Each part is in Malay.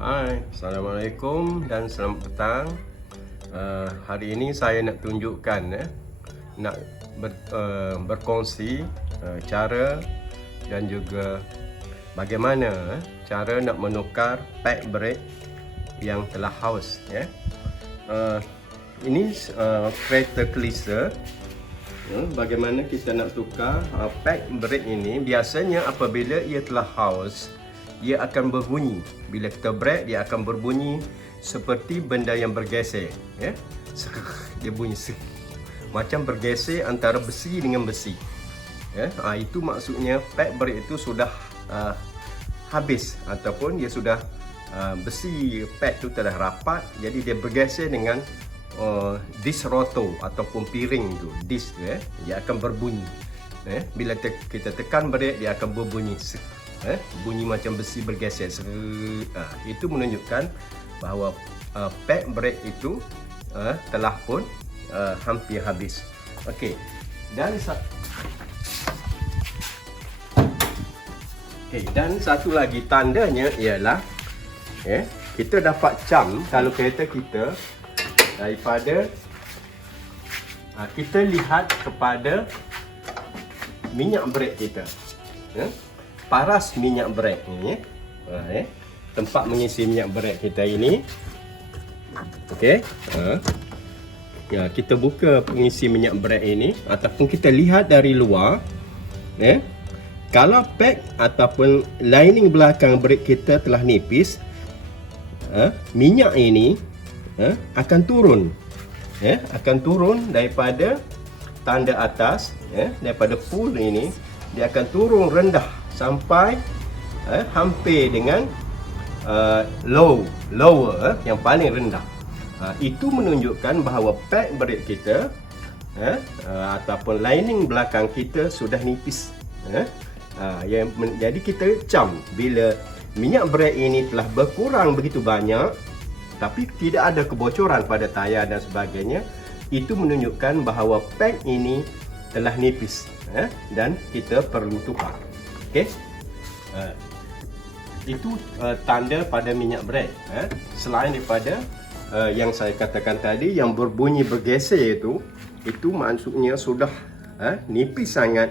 Hai, Assalamualaikum dan selamat petang. Hari ini saya nak tunjukkan nak berkongsi cara dan juga bagaimana cara nak menukar pad brake yang telah haus ini kereta Chrysler. Bagaimana kita nak tukar pad brake ini? Biasanya apabila ia telah haus, ia akan berbunyi. Bila kita brake, dia akan berbunyi seperti benda yang bergeser, dia bunyi macam bergeser antara besi dengan besi. Itu maksudnya pad brake itu sudah habis, ataupun dia sudah besi pad itu telah rapat, jadi dia bergeser dengan disc rotor ataupun piring tu, disc tu, dia akan berbunyi. Bila kita tekan brake, dia akan berbunyi bunyi macam besi bergeser. Itu menunjukkan bahawa pad brake itu telah pun hampir habis. Okey. Dan satu lagi tandanya ialah kita dapat cam kalau kereta kita daripada kita lihat kepada minyak brake kita. Paras minyak brake ni, tempat mengisi minyak brake kita ini. Okey. Kita buka pengisi minyak brake ini ataupun kita lihat dari luar. Kalau pad ataupun lining belakang brake kita telah nipis, minyak ini akan turun. Akan turun daripada tanda atas, daripada full ini, dia akan turun rendah sampai hampir dengan lower, yang paling rendah. Itu menunjukkan bahawa pad brake kita ataupun lining belakang kita sudah nipis. Jadi kita cam bila minyak brake ini telah berkurang begitu banyak tapi tidak ada kebocoran pada tayar dan sebagainya, itu menunjukkan bahawa pad ini telah nipis dan kita perlu tukar. Okey. Itu tanda pada minyak brake. Selain daripada yang saya katakan tadi, yang berbunyi bergeser itu maksudnya sudah nipis sangat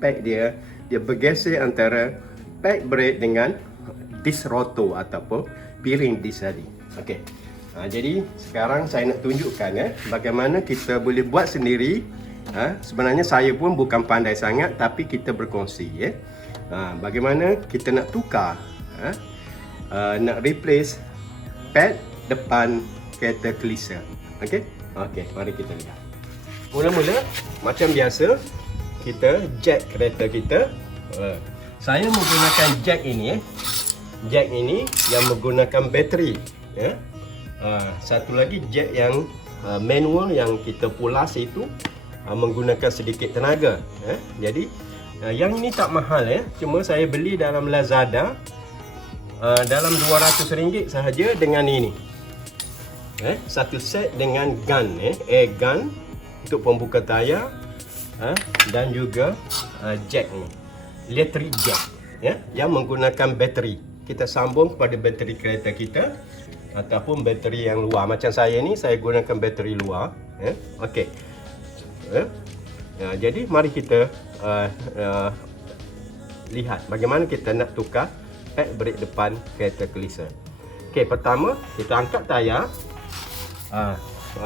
pad dia. Dia bergeser antara pad brake dengan disc rotor ataupun piring disc tadi. Okey. Jadi sekarang saya nak tunjukkan bagaimana kita boleh buat sendiri. Sebenarnya saya pun bukan pandai sangat, tapi kita berkongsi. Bagaimana kita nak tukar, nak replace pad depan kereta Chrysler. Okey, mari kita lihat. Mula-mula macam biasa, kita jack kereta kita. Saya menggunakan jack ini, jack ini yang menggunakan bateri. Satu lagi jack yang manual yang kita pulas itu menggunakan sedikit tenaga. Jadi yang ini tak mahal, cuma saya beli dalam Lazada dalam RM200 sahaja dengan ini. Satu set dengan gun, air gun untuk pembuka tayar, dan juga jack ni, electric jack, yang menggunakan bateri. Kita sambung kepada bateri kereta kita ataupun bateri yang luar. Macam saya ni, saya gunakan bateri luar. Okey. Jadi mari kita lihat bagaimana kita nak tukar pad brake depan kereta Chrysler. Okey, pertama kita angkat tayar.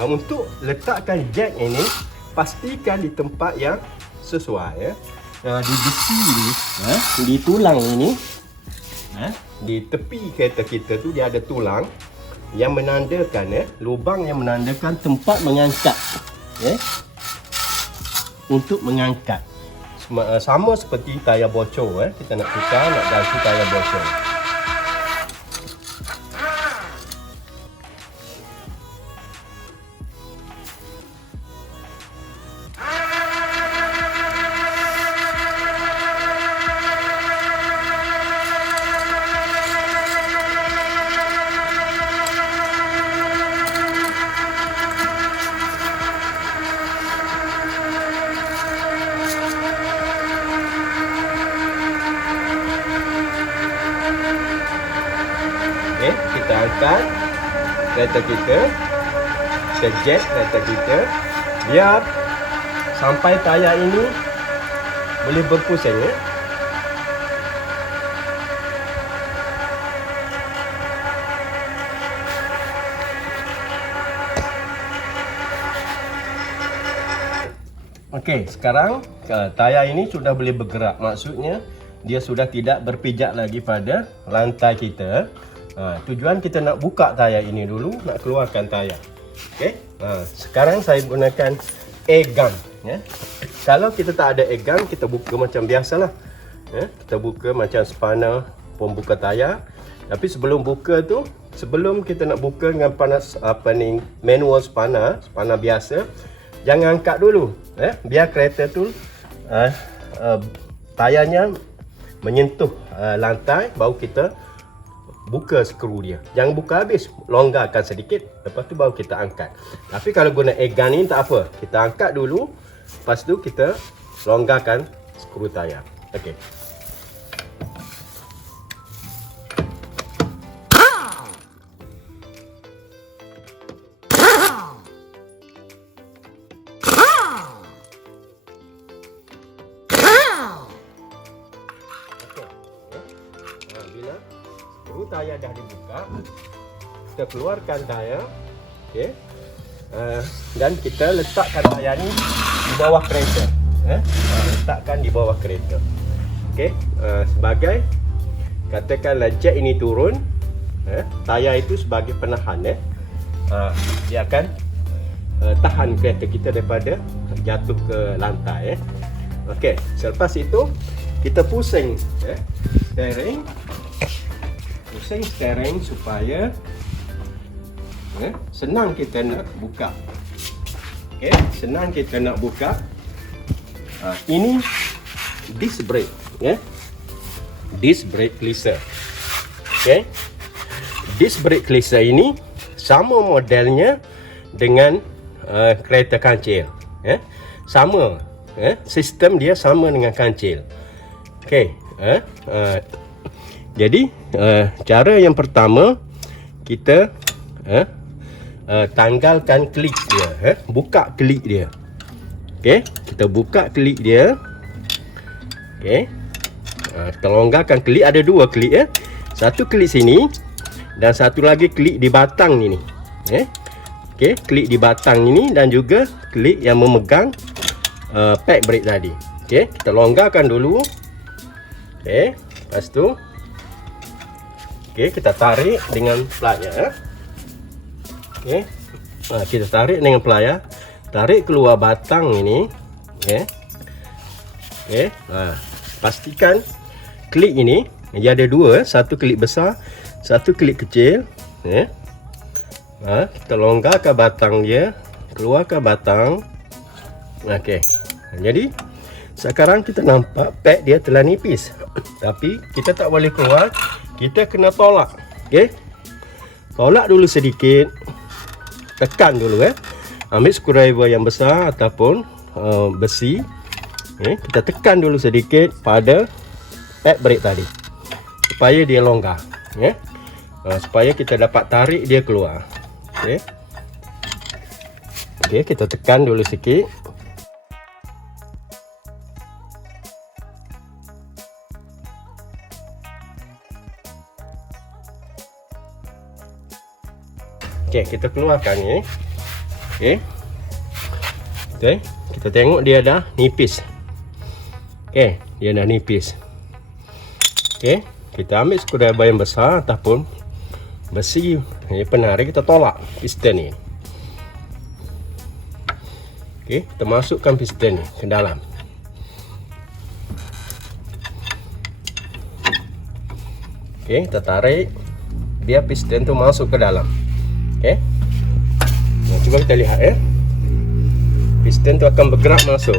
Untuk letakkan jack ini, pastikan di tempat yang sesuai. Di besi ni, di tulang ini, di tepi kereta kita tu dia ada tulang yang menandakan lubang yang menandakan tempat mengangkat, untuk mengangkat. Sama seperti tayar bocor, kita nak tukar, nak ganti tayar bocor. kita angkat kereta kita, kita jet kereta kita, biar sampai tayar ini boleh berpusing ya. Okey, sekarang tayar ini sudah boleh bergerak. Maksudnya dia sudah tidak berpijak lagi pada lantai kita. Tujuan kita nak buka tayar ini dulu, nak keluarkan tayar. Okey. Sekarang saya gunakan air gun ya. Kalau kita tak ada air gun, kita buka macam biasalah. Ya, kita buka macam spana pembuka tayar. Tapi sebelum buka tu, sebelum kita nak buka dengan panas manual spana biasa, jangan angkat dulu, biar kereta tu tayarnya menyentuh lantai, baru kita buka skru dia. Jangan buka habis, longgarkan sedikit, lepas tu baru kita angkat. Tapi kalau guna air gun ni tak apa, kita angkat dulu, lepas tu kita longgarkan skru tayar. Okey. Bila skru tayar dah dibuka, kita keluarkan tayar, okey, dan kita letakkan tayar ni di bawah kereta, letakkan di bawah kereta, okey, sebagai katakanlah jet ini turun, tayar itu sebagai penahan, dia akan tahan kereta kita daripada jatuh ke lantai, okey. Selepas itu kita pusing steering supaya senang kita nak buka. Okey, senang kita nak buka. Ini disc brake, disc brake cleaser. Okey, disc brake cleaser ini sama modelnya dengan kereta kancil, sama, sistem dia sama dengan kancil. Okey, jadi cara yang pertama kita tanggalkan klik dia, buka klik dia. Okey, kita buka klik dia. Okey, kita longgarkan klik, ada dua klik satu klik sini dan satu lagi klik di batang ini. Okey, klik di batang ini dan juga klik yang memegang pad brake tadi. Okey, kita longgarkan dulu. Okey, lepas tu kita tarik dengan pelayar. Okey, kita tarik dengan pelayar, tarik keluar batang ini. Okey, pastikan klik ini dia ada dua, satu klik besar, satu klik kecil. Kita longgarkan batang dia, keluarkan batang. Okey, jadi sekarang kita nampak pad dia telah nipis, tapi kita tak boleh keluar, kita kena tolak. Okey, tolak dulu sedikit, tekan dulu ambil screwdriver yang besar ataupun besi. Kita tekan dulu sedikit pada pad brake tadi supaya dia longgar, supaya kita dapat tarik dia keluar. Okey, kita tekan dulu sikit. Okey, kita keluarkan ni. Okey, kita tengok dia dah nipis. Okey, dia dah nipis. Okey, kita ambil screwdriver yang besar ataupun besi penarik, kita tolak piston ni. Okey, kita masukkan piston ni ke dalam. Okey, kita tarik biar piston tu masuk ke dalam. Okey, cuba kita lihat piston tu akan bergerak masuk.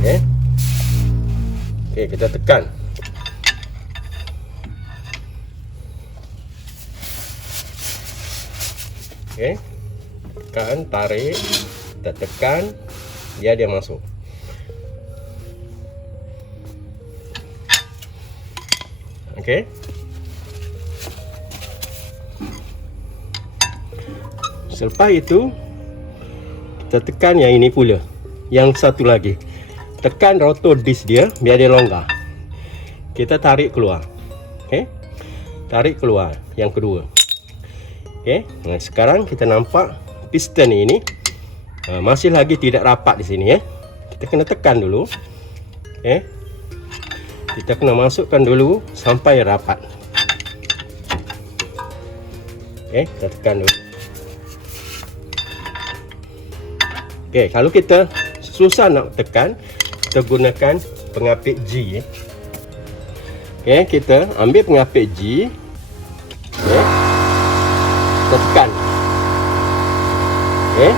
Okey, kita tekan. Okey, tekan, tarik, kita tekan, dia masuk. Okey, Selepas itu kita tekan yang ini pula. Yang satu lagi. Tekan rotor disk dia biar dia longgar. Kita tarik keluar. Okey. Tarik keluar yang kedua. Okey. Nah, sekarang kita nampak piston ini masih lagi tidak rapat di sini ya. Kita kena tekan dulu. Okey. Kita kena masukkan dulu sampai rapat. Okey, kita tekan dulu. Okey, kalau kita susah nak tekan, kita gunakan pengapit G. Okey, kita ambil pengapit G. Okey. Kita tekan. Okey.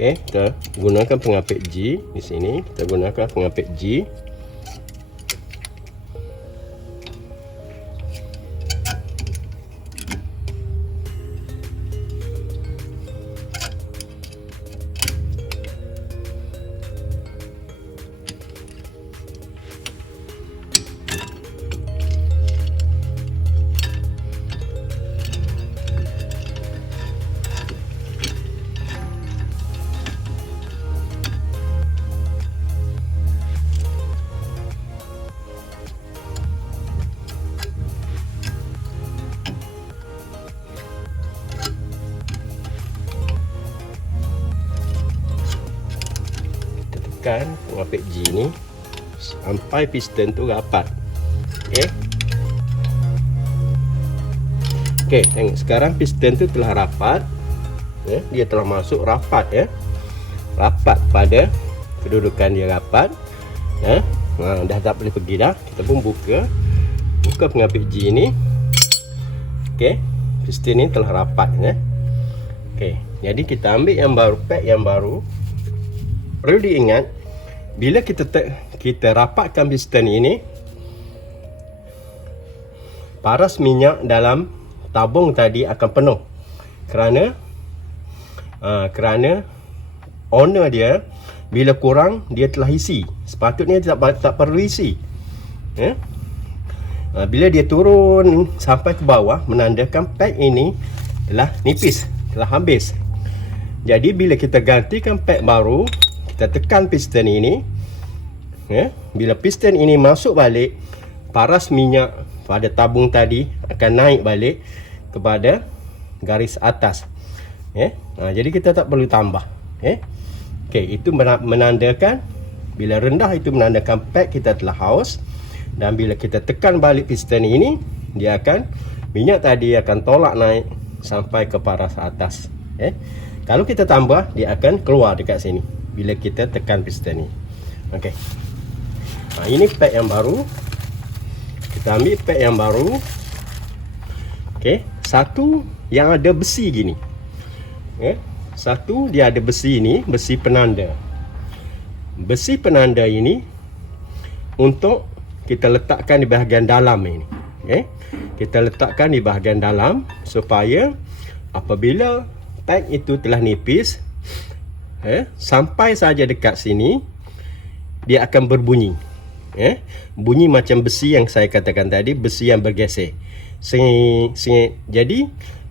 Okey, kita gunakan pengapit G di sini. Kita gunakan pengapit G. Tekan pengapit G ni sampai piston tu rapat. Okey. Okey, tengok sekarang piston tu telah rapat. Ya, dia telah masuk rapat ya. Rapat pada kedudukan dia rapat. Ya. Dah tak boleh pergi dah. Kita pun buka pengapit G ni. Okey, piston ni telah rapat ya. Okey, jadi kita ambil yang baru, pack yang baru. Perlu diingat, bila kita rapatkan piston ini, paras minyak dalam tabung tadi akan penuh kerana owner dia bila kurang dia telah isi. Sepatutnya tak perlu isi ya? Bila dia turun sampai ke bawah, menandakan pack ini telah nipis, telah habis. Jadi bila kita gantikan pack baru, kita tekan piston ini ya. Bila piston ini masuk balik, paras minyak pada tabung tadi akan naik balik kepada garis atas ya. Jadi kita tak perlu tambah ya. Okey, itu menandakan bila rendah, itu menandakan pack kita telah haus. Dan bila kita tekan balik piston ini, dia akan, minyak tadi akan tolak naik sampai ke paras atas ya. Kalau kita tambah, dia akan keluar dekat sini bila kita tekan piston ni. Okey. Ini pack yang baru. Kita ambil pack yang baru. Okey, satu yang ada besi gini. Satu dia ada besi ni, besi penanda. Besi penanda ini untuk kita letakkan di bahagian dalam ini. Kita letakkan di bahagian dalam supaya apabila pack itu telah nipis, sampai saja dekat sini, dia akan berbunyi. Bunyi macam besi yang saya katakan tadi, besi yang bergeser. Sengit. Jadi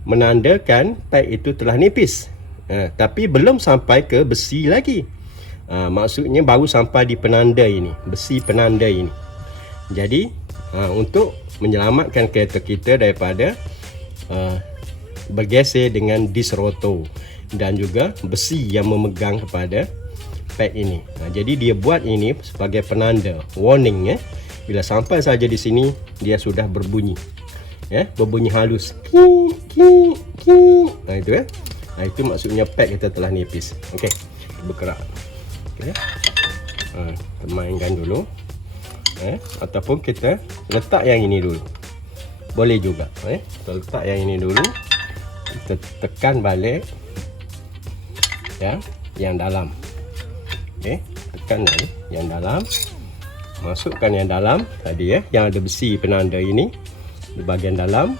menandakan pack itu telah nipis. Tapi belum sampai ke besi lagi. Maksudnya baru sampai di penanda ini, besi penanda ini. Jadi untuk menyelamatkan kereta kita daripada bergeser dengan disk rotor dan juga besi yang memegang kepada pack ini. Jadi dia buat ini sebagai penanda, warning ya. Bila sampai saja di sini, dia sudah berbunyi. Berbunyi halus. Itu ya. Itu maksudnya pack kita telah nipis. Okey, bergerak. Okey. Kita mainkan dulu. Ataupun kita letak yang ini dulu, boleh juga. Kita letak yang ini dulu, kita tekan balik yang dalam. Tekan yang dalam, masukkan yang dalam tadi yang ada besi penanda ini di bahagian dalam.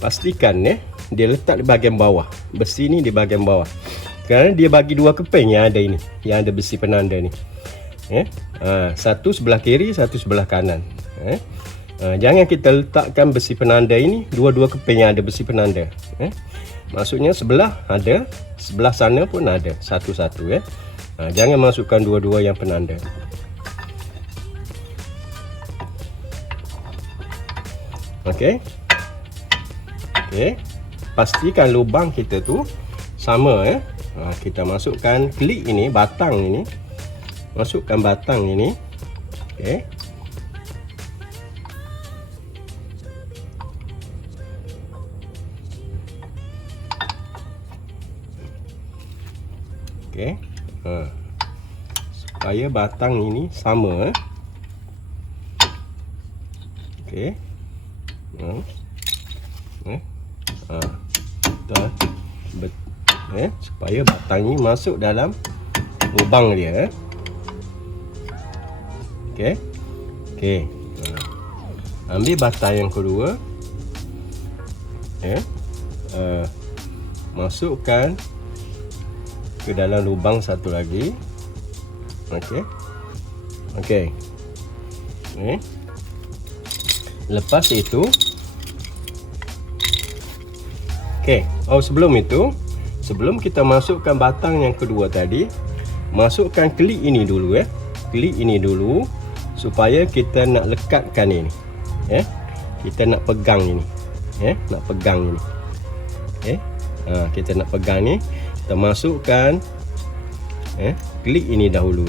Pastikan dia letak di bahagian bawah, besi ni di bahagian bawah, kerana dia bagi dua keping yang ada ini, yang ada besi penanda ni. Satu sebelah kiri, satu sebelah kanan. Jangan kita letakkan besi penanda ini dua-dua keping yang ada besi penanda. Maksudnya sebelah ada, sebelah sana pun ada, satu-satu. Jangan masukkan dua-dua yang penanda. Okey. Pastikan lubang kita tu sama. Kita masukkan klik ini, batang ini. Masukkan batang ini. Supaya batang ini sama. Supaya batang ini masuk dalam lubang dia. Ambil batang yang kedua, masukkan ke dalam lubang satu lagi. Lepas itu, sebelum itu, sebelum kita masukkan batang yang kedua tadi, masukkan klik ini dulu. Klik ini dulu, supaya kita nak lekatkan ini. Kita nak pegang ini. Nak pegang ini. Kita nak pegang ni, kita masukkan klik ini dahulu.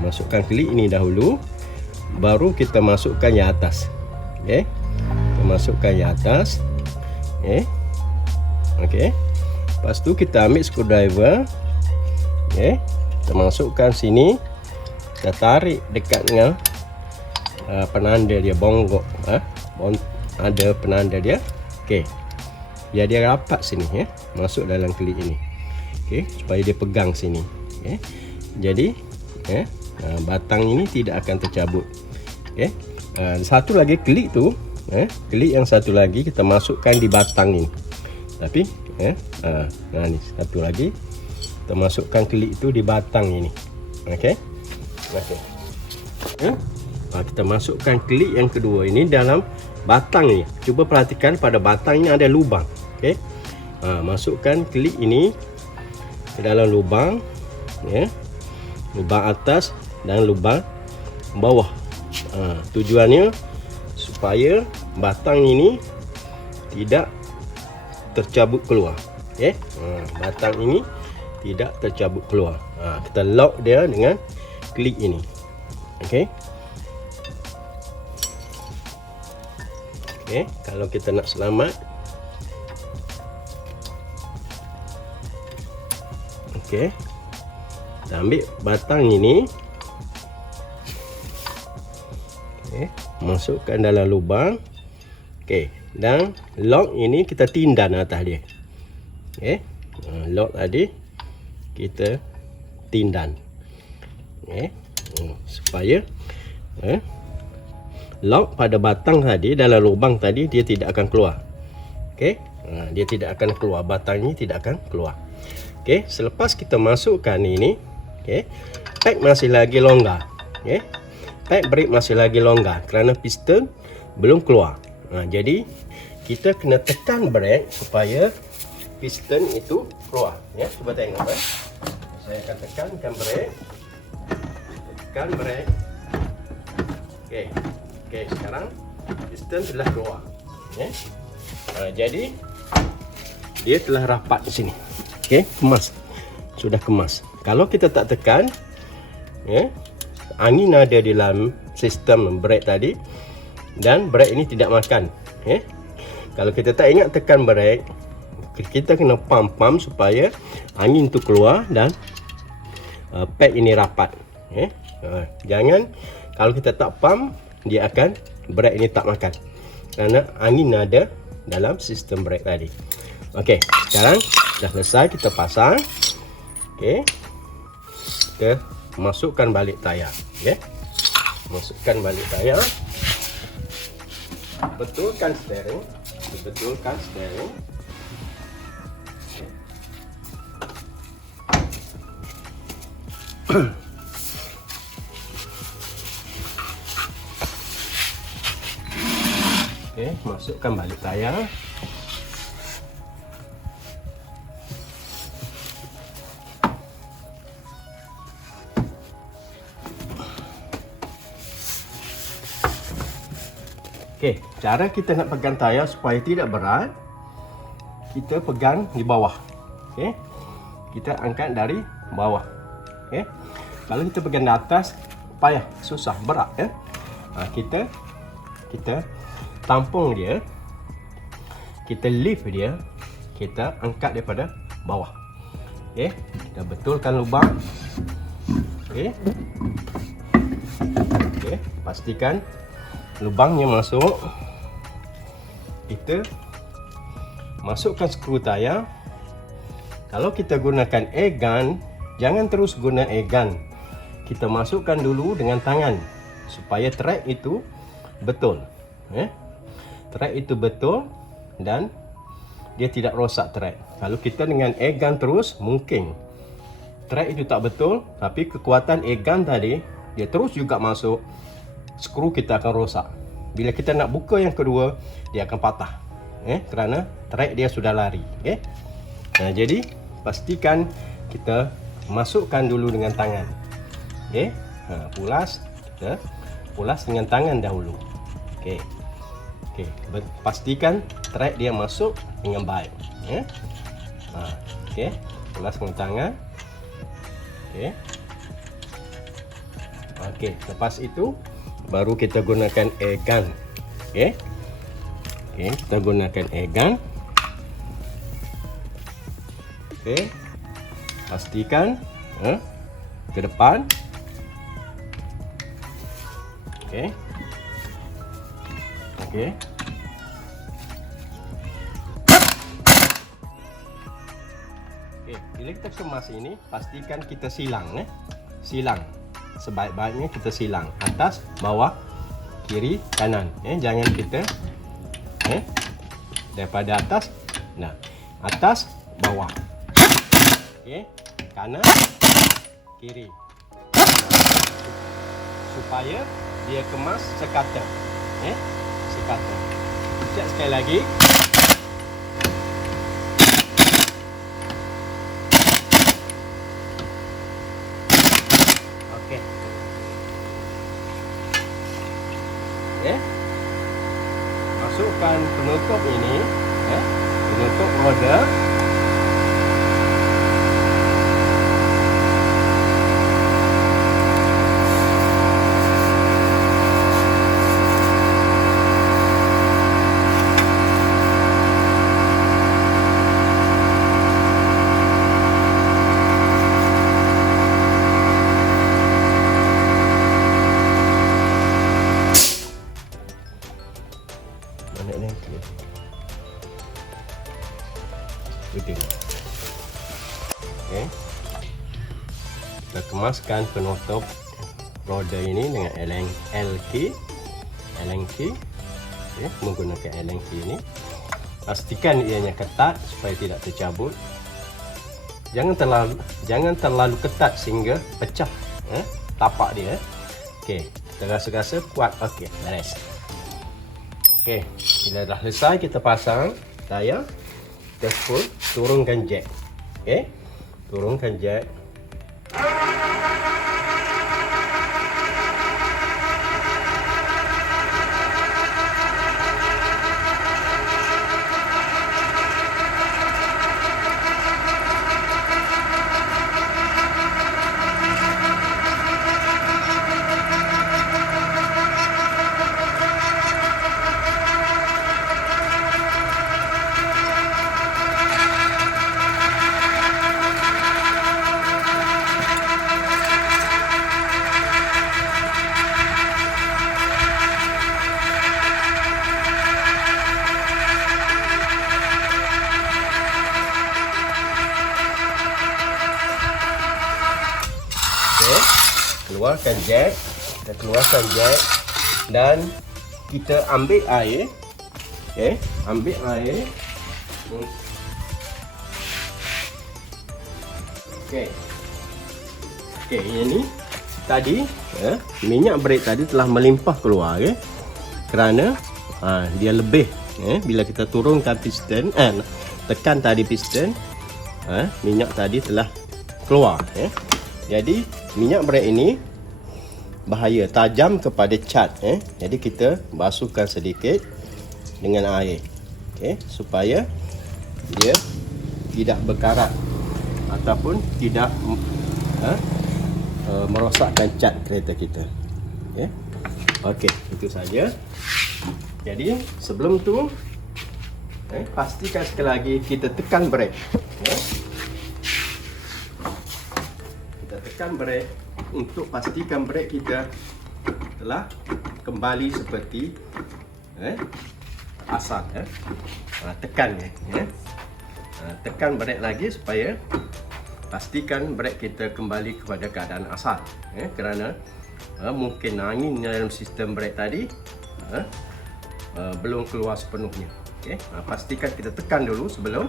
Masukkan klik ini dahulu, baru kita masukkan yang atas. Kita masukkan yang atas. Lepas tu kita ambil screwdriver. Kita masukkan sini, kita tarik dekat dengan penanda dia, bonggok. Ada penanda dia. Biar dia rapat sini, masuk dalam klik ini. Supaya dia pegang sini. Jadi batang ini tidak akan tercabut. Satu lagi klik tu, klik yang satu lagi kita masukkan di batang ini. Tapi ni satu lagi, kita masukkan klik itu di batang ini. Kita masukkan klik yang kedua ini dalam batang ini. Cuba perhatikan pada batang ini ada lubang. Masukkan klik ini ke dalam lubang, lubang atas dan lubang bawah. Tujuannya supaya batang ini tidak tercabut keluar. Batang ini tidak tercabut keluar. Kita lock dia dengan klik ini. Kalau kita nak selamat, kita ambil batang ini, masukkan dalam lubang. Dan lock ini kita tindan atas dia. Lock tadi kita tindan, supaya lock pada batang tadi, dalam lubang tadi, dia tidak akan keluar. Dia tidak akan keluar, batang ini tidak akan keluar. Selepas kita masukkan ini, peg masih lagi longgar. Peg brake masih lagi longgar kerana piston belum keluar. Jadi kita kena tekan brake supaya piston itu keluar. Cuba tengok. Saya akan tekankan brake. Tekan brake. Sekarang piston telah keluar. Jadi dia telah rapat di sini. Kemas. Sudah kemas. Kalau kita tak tekan, angin ada di dalam sistem brake tadi, dan brake ini tidak makan. Kalau kita tak ingat tekan brake, kita kena pump supaya angin itu keluar dan peg ini rapat. Jangan, kalau kita tak pump, dia akan brake ini tak makan. Kerana angin ada dalam sistem brake tadi. Okey, sekarang dah selesai kita pasang. Okey. Kita masukkan balik tayar. Okey. Masukkan balik tayar. Betulkan steering. Betulkan steering. Okey, masukkan balik tayar. Okey, cara kita nak pegang tayar supaya tidak berat, kita pegang di bawah. Okey. Kita angkat dari bawah. Okey. Kalau kita pegang di atas, payah, susah, berat ya. Kita tampung dia. Kita lift dia. Kita angkat daripada bawah. Okey. Kita betulkan lubang. Okey. Okey, pastikan lubangnya masuk. Kita masukkan skru tayar. Kalau kita gunakan air gun, jangan terus guna air gun. Kita masukkan dulu dengan tangan supaya track itu betul. Track itu betul dan dia tidak rosak track. Kalau kita dengan air gun terus, mungkin track itu tak betul, tapi kekuatan air gun tadi dia terus juga masuk, skru kita akan rosak. Bila kita nak buka yang kedua, dia akan patah. Kerana track dia sudah lari. Jadi pastikan kita masukkan dulu dengan tangan. Pulas, kita pulas dengan tangan dahulu. Pastikan track dia masuk dengan baik. Pulas dengan tangan. Lepas itu baru kita gunakan air gun. Kita gunakan air gun. Pastikan ke depan. Bila kita kemas ini, pastikan kita silang. Silang. Sebaik-baiknya kita silang. Atas, bawah, kiri, kanan. Jangan kita daripada atas. Nah, atas, bawah. Kanan, kiri. Supaya dia kemas sekata. Sekata. Cek sekali lagi. Masukkan penutup ini, penutup roda. Kita kemaskan penutup roda ini dengan Allen key. Menggunakan Allen key ini, pastikan ianya ketat supaya tidak tercabut. Jangan terlalu ketat sehingga pecah tapak dia. Kita rasa-rasa kuat. Beres. Bila dah selesai kita pasang tayar, kita turunkan jack. Turunkan jack. Keluarkan jack. Kita keluarkan jack dan kita ambil air. Ambil air. Ini tadi minyak brake tadi telah melimpah keluar, kerana dia lebih. Bila kita turunkan piston, tekan tadi piston, minyak tadi telah keluar. Jadi minyak brake ini bahaya, tajam kepada cat. Jadi kita basuhkan sedikit dengan air, supaya dia tidak berkarat ataupun tidak merosakkan cat kereta kita. Okey, itu saja. Jadi sebelum tu pastikan sekali lagi kita tekan brake. Kita tekan brake untuk pastikan brake kita telah kembali seperti asal. Tekan tekan brake lagi supaya pastikan brake kita kembali kepada keadaan asal. Kerana mungkin angin dalam sistem brake tadi belum keluar sepenuhnya. Pastikan kita tekan dulu sebelum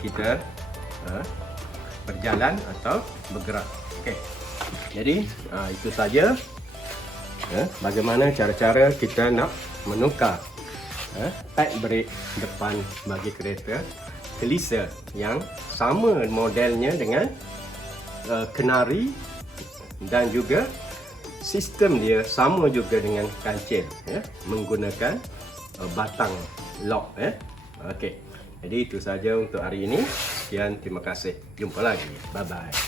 kita berjalan atau bergerak. Jadi itu saja bagaimana cara-cara kita nak menukar pad brake depan bagi kereta Kelisa yang sama modelnya dengan Kenari, dan juga sistem dia sama juga dengan kancil, menggunakan batang lock. Okey. Jadi itu saja untuk hari ini. Sekian, terima kasih. Jumpa lagi. Bye bye.